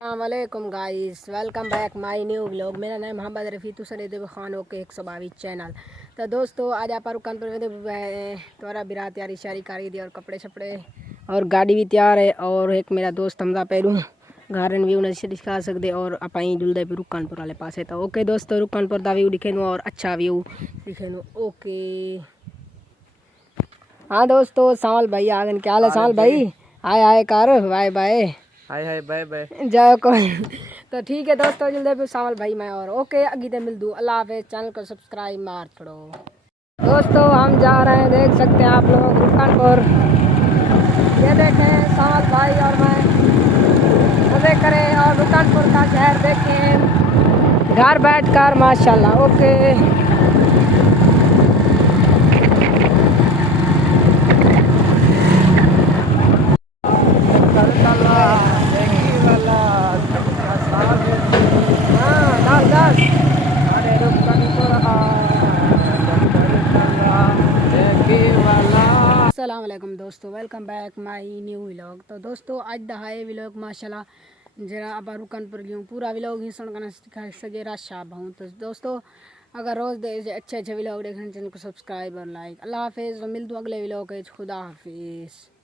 वालेकुम guys, welcome back my new vlog. मेरा नाम मोहम्मद रफ़ी तुसरे देव खान ओके 122 चैनल। तो दोस्तों आज आप कानपुर में तोरा बिरा तैयारी शारी करी दी और कपड़े छपड़े और गाड़ी भी तैयार है। और एक मेरा दोस्त हमदा पैरूँ गार्डन व्यू नहीं दिखा सकते और अपनी जुलदे पे रुकानपुर वाले पास है। तो ओके दोस्तों रुकानपुर का व्यू दिखे और अच्छा व्यू दिखे ओके। हाँ दोस्तों सावल भाई आ गए। क्या हाल है सावल भाई? आए आए कार bye bye hi hi bye bye जाओ कोई। तो ठीक है दोस्तों जल्दी पे सावल भाई मैं और ओके अगी दे मिल दूँ। अल्लाह हाफिज़। चैनल को सब्सक्राइब मार छोड़ो। दोस्तों हम जा रहे हैं, देख सकते हैं आप लोग रुकानपुर। ये देखें सावल भाई और मैं मज़े करें और रुकानपुर का शहर देखें घर बैठ कर माशाल्लाह। ओके अस्सलाम वालेकुम दोस्तों, welcome back my new vlog. तो दोस्तों आज दहाए व्लॉग माशाल्लाह जरा अब रुकानपुर गई पूरा व्लॉग ही सुनना सके राशा हूँ। तो दोस्तों अगर रोज़ दे अच्छे अच्छे व्लॉग देखने चैनल को सब्सक्राइब और लाइक। अल्लाह हाफिज़। मिल दूँ अगले व्लॉग के। खुदा हाफिज़।